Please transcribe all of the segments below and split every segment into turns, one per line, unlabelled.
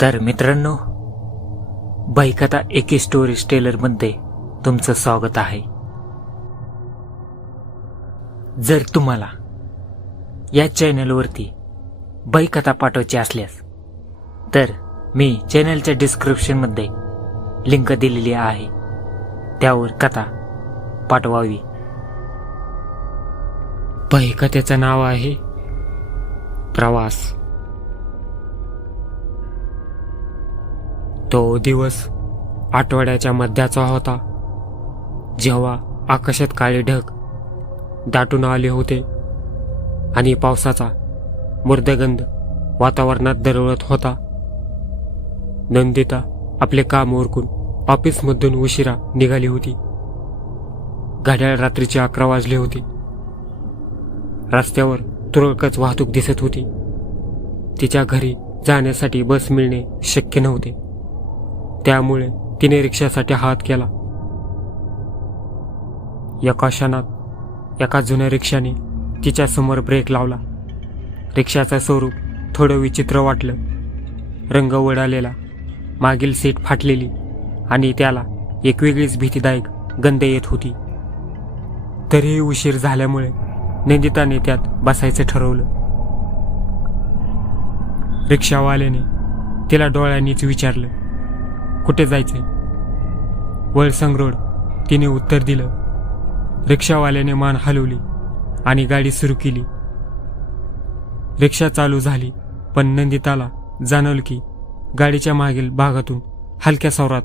तर मित्रांनो बाईकथा एके स्टोरीज टेलरमध्ये तुमचं स्वागत आहे. जर तुम्हाला या चॅनलवरती बाईकथा पाठवायची असल्यास तर मी चॅनलच्या डिस्क्रिप्शनमध्ये लिंक दिलेली आहे. त्यावर कथा पाठवावी. बाईकथेचं नाव आहे प्रवास. तो दिवस आठवड्याच्या मध्याचा होता. जेव्हा आकाशात काळे ढग दाटून आले होते आणि पावसाचा मृदगंध वातावरणात दरवळत होता. नंदिता आपले काम ओरकून ऑफिसमधून उशिरा निघाली होती. घड्याळ रात्रीचे अकरा वाजले होते. रस्त्यावर तुरळकच वाहतूक दिसत होती. तिच्या घरी जाण्यासाठी बस मिळणे शक्य नव्हते. त्यामुळे तिने रिक्षासाठी हात केला. एका क्षणात एका जुन्या रिक्षाने तिच्या समोर ब्रेक लावला. रिक्षाचं स्वरूप थोडं विचित्र वाटलं. रंग उडालेला मागील सीट फाटलेली आणि त्याला एक वेगळीच भीतीदायक गंध येत होती. तरीही उशीर झाल्यामुळे नंदिताने त्यात बसायचं ठरवलं. रिक्षावाल्याने तिला डोळ्यांनीच विचारलं कुठे जायचंय वळसंग रोड. तिने उत्तर दिलं. रिक्षावाल्याने मान हलवली आणि गाडी सुरू केली. रिक्षा चालू झाली पण नंदिताला जाणवलं की गाडीच्या मागील भागातून हलक्या स्वरात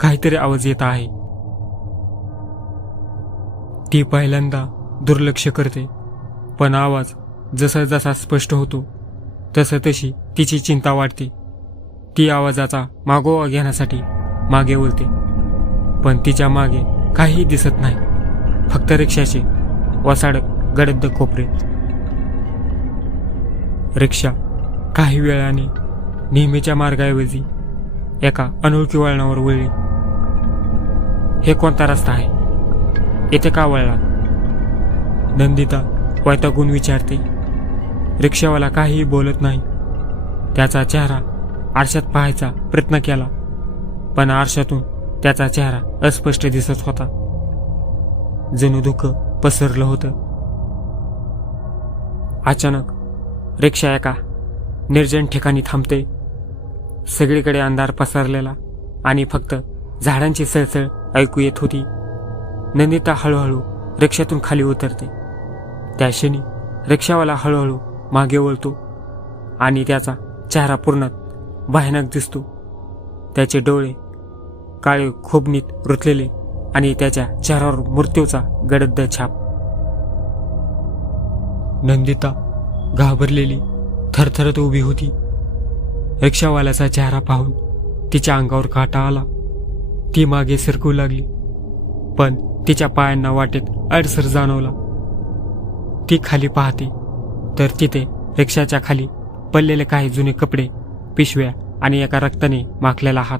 काहीतरी आवाज येत आहे. ती पहिल्यांदा दुर्लक्ष करते पण आवाज जसा जसा स्पष्ट होतो तसं तशी तिची चिंता वाढते. ती आवाजाचा मागोवा घेण्यासाठी मागे वळते. पण तिच्यामागे काहीही दिसत नाही. फक्त रिक्षाचे वसाड गडद कोपरे रिक्षा काही वेळाने नेहमीच्या मार्गाऐवजी एका अनोळखी वळणावर वळली. हे कोणता रस्ता आहे? येथे का वळला? नंदिता वैतागून विचारते. रिक्षावाला काहीही बोलत नाही. त्याचा चेहरा आरशात पाहायचा प्रयत्न केला. पण आरशातून त्याचा चेहरा अस्पष्ट दिसत होता. जणू दुःख पसरलं होतं. अचानक रिक्षा एका निर्जन ठिकाणी थांबते. सगळीकडे अंधार पसरलेला आणि फक्त झाडांची सळसळ ऐकू येत होती. नंदिता हळूहळू रिक्षातून खाली उतरते. त्या क्षणी रिक्षावाला हळूहळू मागे वळतो आणि त्याचा चेहरा पूर्ण भयानक दिसतो. त्याचे डोळे काळे खोबणीत रुतलेले आणि त्याच्या चेहऱ्यावर मृत्यूचा गडद छाप. नंदिता घाबरलेली थरथरत उभी होती. रिक्षावाल्याचा चेहरा पाहून तिच्या अंगावर काटा आला. ती मागे सरकू लागली पण तिच्या पायांना वाटेत अडसर जाणवला. ती खाली पाहते तर तिथे रिक्षाच्या खाली पडलेले काही जुने कपडे पिशव्या आणि एका रक्ताने माखलेला हात.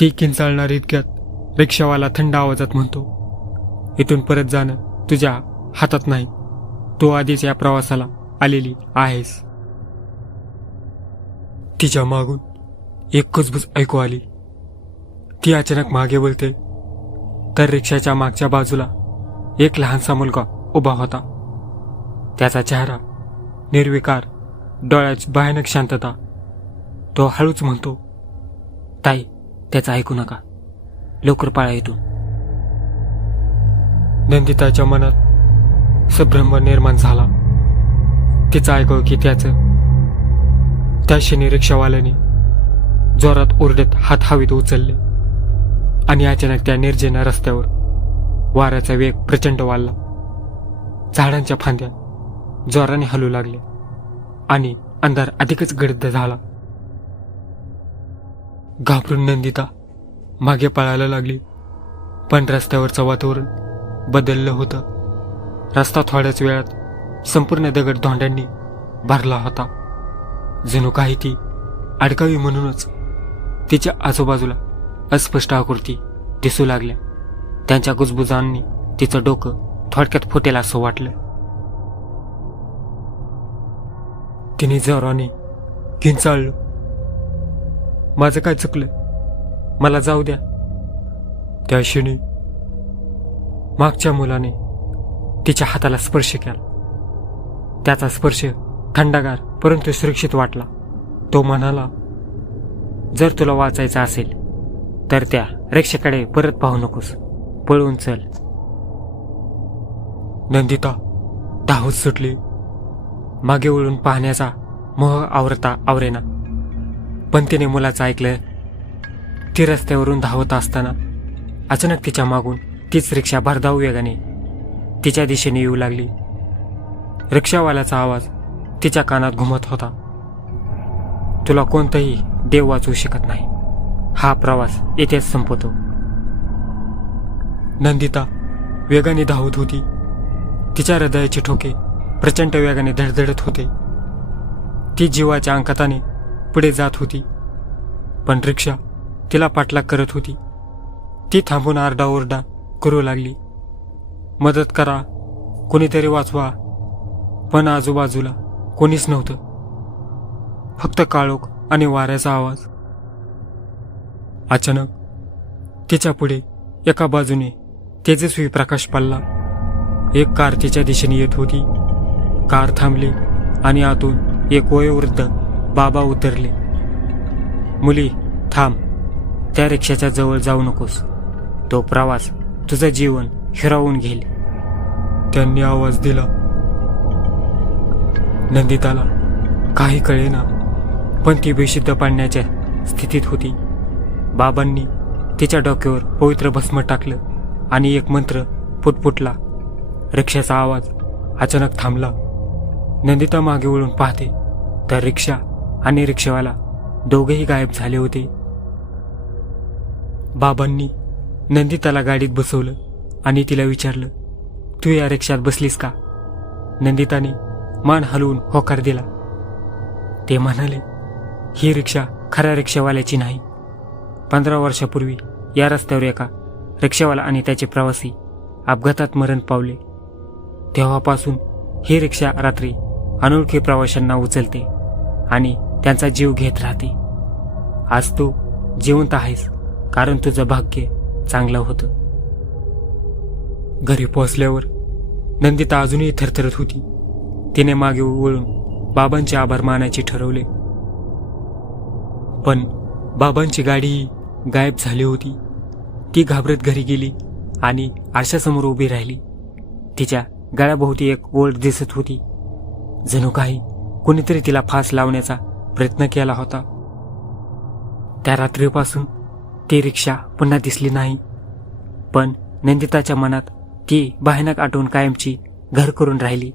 ती किंचाळणार इतक्यात रिक्षावाला थंड आवाजात म्हणतो इथून परत जाणं तुझ्या हातात नाही. तू आधीच या प्रवासाला आलेली आहेस. तिच्या मागून एक कुजबुज ऐकू आली. ती अचानक मागे बोलते तर रिक्षाच्या मागच्या बाजूला एक लहानसा मुलगा उभा होता. त्याचा चेहरा निर्विकार डोळ्याची भयानक शांतता. तो हळूच म्हणतो ताई त्याचं ऐकू नका. लवकर पाळा येतो नंदिताच्या मनात संभ्रम निर्माण झाला. तिचं ऐकव की त्याचं त्या क्षणी रिक्षावाल्याने जोरात ओरडत हात हवेत उचलले आणि अचानक त्या निर्जना रस्त्यावर वाऱ्याचा वेग प्रचंड वाढला. झाडांच्या फांद्या जोराने हलू लागल्या. आणि अंधार अधिकच गर्द झाला. घाबरून नंदिता मागे पळायला लागली. पण रस्त्यावरचं वातावरण बदललं होतं. रस्ता थोड्याच वेळात संपूर्ण दगड धोंड्यांनी भरला होता. जणू काही ती अडकावी म्हणूनच तिच्या आजूबाजूला अस्पष्ट आकृती दिसू लागल्या. त्यांच्या गुजबुजांनी तिचं डोकं थोडक्यात फुटेल असं वाटलं. तिने जोराने किंचाळलं माझं काय चुकलं? मला जाऊ द्या. त्या क्षणी मागच्या मुलाने तिच्या हाताला स्पर्श केला. त्याचा स्पर्श थंडगार परंतु सुरक्षित वाटला. तो म्हणाला जर तुला वाचायचं असेल तर त्या रिक्षेकडे परत पाहू नकोस. पळून चल. नंदिता धावत सुटली. मागे वळून पाहण्याचा मोह आवरता आवरेना. पण तिने मुलाचं ऐकलं. ती रस्त्यावरून धावत असताना अचानक तिच्या मागून तीच रिक्षा भरधाव वेगाने तिच्या दिशेने येऊ लागली. रिक्षावाल्याचा आवाज तिच्या कानात घुमत होता. तुला कोणताही देव वाचवू शकत नाही. हा प्रवास येथेच संपवतो नंदिता वेगाने धावत होती. तिच्या हृदयाचे ठोके प्रचंड वेगाने धडधडत होते. ती जीवाच्या अंकाताने पुढे जात होती. पण रिक्षा तिला पाठलाग करत होती. ती थांबून आरडाओरडा करू लागली. मदत करा कोणीतरी वाचवा. पण आजूबाजूला कोणीच नव्हतं. फक्त काळोख आणि वाऱ्याचा आवाज. अचानक तिच्या पुढे एका बाजूने तेजस्वी प्रकाश पडला. एक कार तिच्या दिशेने येत होती. कार थांबली आणि आतून एक वयोवृद्ध बाबा उतरले. मुली थांब. त्या रिक्षाच्या जवळ जाऊ नकोस. तो प्रवास तुझं जीवन हिरावून घेईल. त्यांनी आवाज दिला. नंदिताला काही कळेना पण ती बेशुद्ध पाडण्याच्या स्थितीत होती. बाबांनी तिच्या डोक्यावर पवित्र भस्म टाकलं आणि एक मंत्र पुटपुटला. रिक्षाचा आवाज अचानक थांबला. नंदिता मागे वळून पाहते. तर रिक्षा आणि रिक्षावाला दोघेही गायब झाले होते. बाबांनी नंदिताला गाडीत बसवलं आणि तिला विचारलं तू या रिक्षात बसलीस का? नंदिताने मान हलवून होकार दिला. ते म्हणाले ही रिक्षा खऱ्या रिक्षावाल्याची नाही. पंधरा वर्षापूर्वी या रस्त्यावर एका रिक्षावाला आणि त्याचे प्रवासी अपघातात मरण पावले. तेव्हापासून ही रिक्षा रात्री अनोळखी प्रवाशांना उचलते आणि त्यांचा जीव घेत राहते. आज तू जिवंत आहेस कारण तुझं भाग्य चांगलं होतं. घरी पोहोचल्यावर नंदिता अजूनही थरथरत होती. तिने मागे वळून बाबांचे आभार मानायचे ठरवले. पण बाबांची गाडीही गायब झाली होती. ती घाबरत घरी गेली आणि आरशासमोर उभी राहिली. तिच्या गळ्याभोवती एक ओळ दिसत होती. जणू काही कोणीतरी तिला फास लावण्याचा प्रयत्न केला होता. त्या रात्रीपासून ती रिक्षा पुन्हा दिसली नाही. पण नंदिताच्या मनात ती भयानक आठवण कायमची घर करून राहिली.